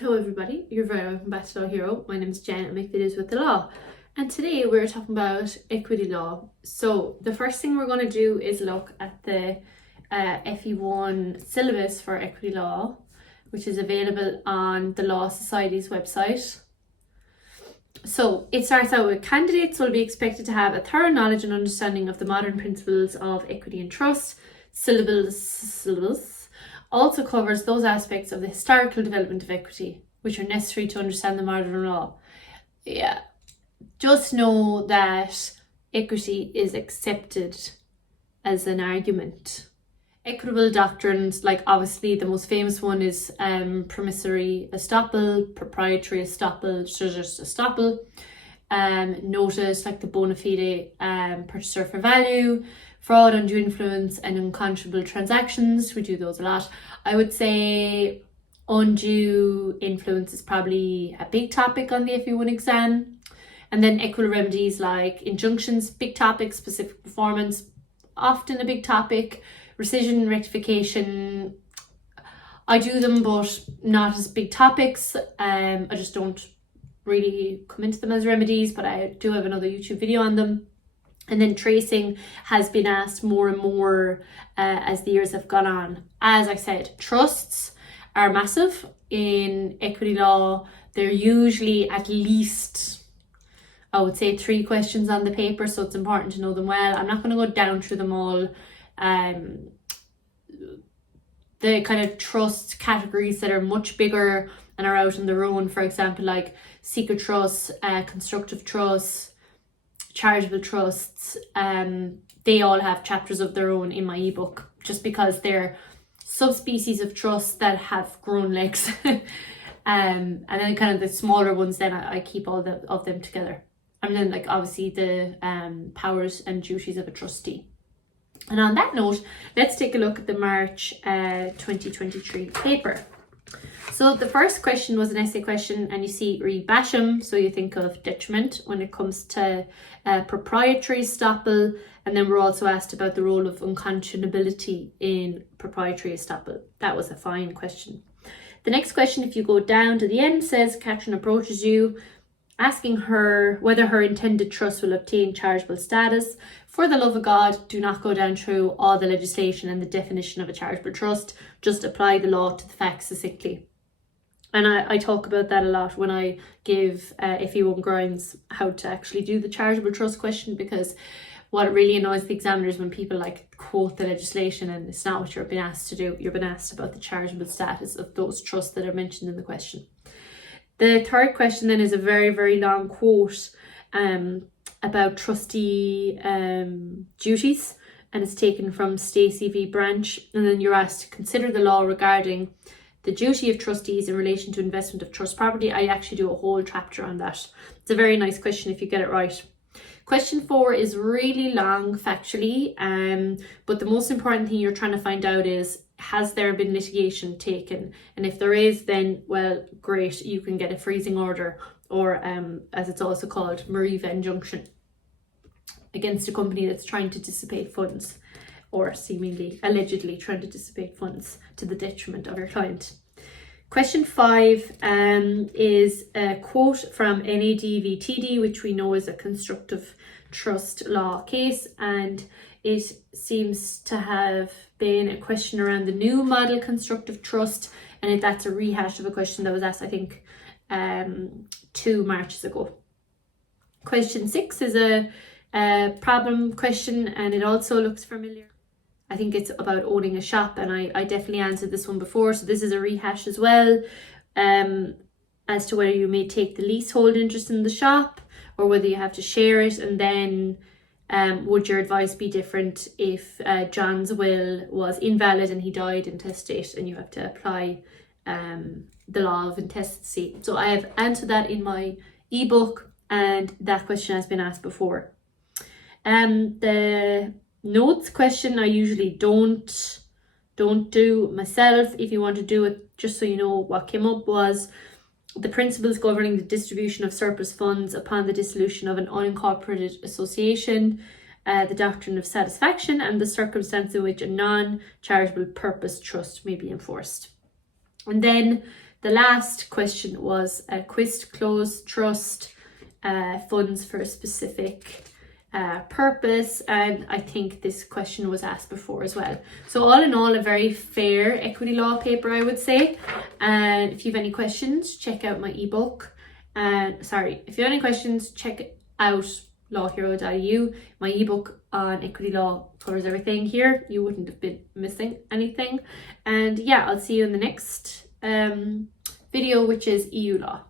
Hello everybody, you're very welcome back to Law Hero. My name is Jen, I make videos with the law. And today we're talking about equity law. So the first thing we're going to do is look at the Fe1 syllabus for equity law, which is available on the Law Society's website. So it starts out with candidates will be expected to have a thorough knowledge and understanding of the modern principles of equity and trust. Syllabus also covers those aspects of the historical development of equity which are necessary to understand the modern law. Yeah, just know that equity is accepted as an argument. Equitable doctrines, like obviously the most famous one is promissory estoppel, proprietary estoppel, suzerain's estoppel, notice like the bona fide purchaser for value, fraud, undue influence, and unconscionable transactions. We do those a lot. I would say undue influence is probably a big topic on the Fe1 exam. And then equitable remedies like injunctions, big topic, specific performance, often a big topic. Rescission, rectification, I do them but not as big topics. I just don't really come into them as remedies, but I do have another YouTube video on them. And then tracing has been asked more and more as the years have gone on. As I said, trusts are massive in equity law. They're usually at least, I would say, 3 questions on the paper, so it's important to know them well. I'm not going to go down through them all. The kind of trust categories that are much bigger and are out on their own, for example, like secret trusts, constructive trusts, charitable trusts, they all have chapters of their own in my ebook, just because they're subspecies of trusts that have grown legs. And then kind of the smaller ones, then I keep all of them together. And then like obviously the powers and duties of a trustee. And on that note, let's take a look at the March 2023 paper. So the first question was an essay question, and you see re basham, so you think of detriment when it comes to proprietary estoppel, and then we're also asked about the role of unconscionability in proprietary estoppel. That was a fine question. The next question, if you go down to the end, says Catherine approaches you, asking her whether her intended trust will obtain charitable status. For the love of God, do not go down through all the legislation and the definition of a charitable trust. Just apply the law to the facts succinctly. And I talk about that a lot when I give Fe1 grounds how to actually do the charitable trust question, because what really annoys the examiners when people like quote the legislation and it's not what you're being asked to do. You're being asked about the charitable status of those trusts that are mentioned in the question. The third question then is a very, very long quote about trustee duties, and it's taken from Stacey v. Branch. And then you're asked to consider the law regarding the duty of trustees in relation to investment of trust property. I actually do a whole chapter on that. It's a very nice question if you get it right. Question 4 is really long factually, but the most important thing you're trying to find out is, has there been litigation taken? And if there is, then, well, great, you can get a freezing order, or as it's also called, Mariva injunction, against a company that's trying to dissipate funds, or seemingly, allegedly trying to dissipate funds to the detriment of your client. Question 5 is a quote from NAD v TD, which we know is a constructive trust law case, and it seems to have been a question around the new model constructive trust, and that's a rehash of a question that was asked, I think, 2 Marches ago. Question 6 is a problem question, and it also looks familiar. I think it's about owning a shop, and I definitely answered this one before, so this is a rehash as well, as to whether you may take the leasehold interest in the shop or whether you have to share it. And then would your advice be different if John's will was invalid and he died intestate, and you have to apply the law of intestacy? So I have answered that in my ebook, and that question has been asked before. The notes question I usually don't do myself. If you want to do it, just so you know what came up, was the principles governing the distribution of surplus funds upon the dissolution of an unincorporated association, the doctrine of satisfaction, and the circumstance in which a non-charitable purpose trust may be enforced. And then the last question was a quist closed trust, funds for a specific purpose, and I think this question was asked before as well. So all in all, a very fair equity law paper, I would say. And if you have any questions, check out my ebook. If you have any questions, check out lawhero.eu. My ebook on equity law covers everything here. You wouldn't have been missing anything. And yeah, I'll see you in the next video, which is EU law.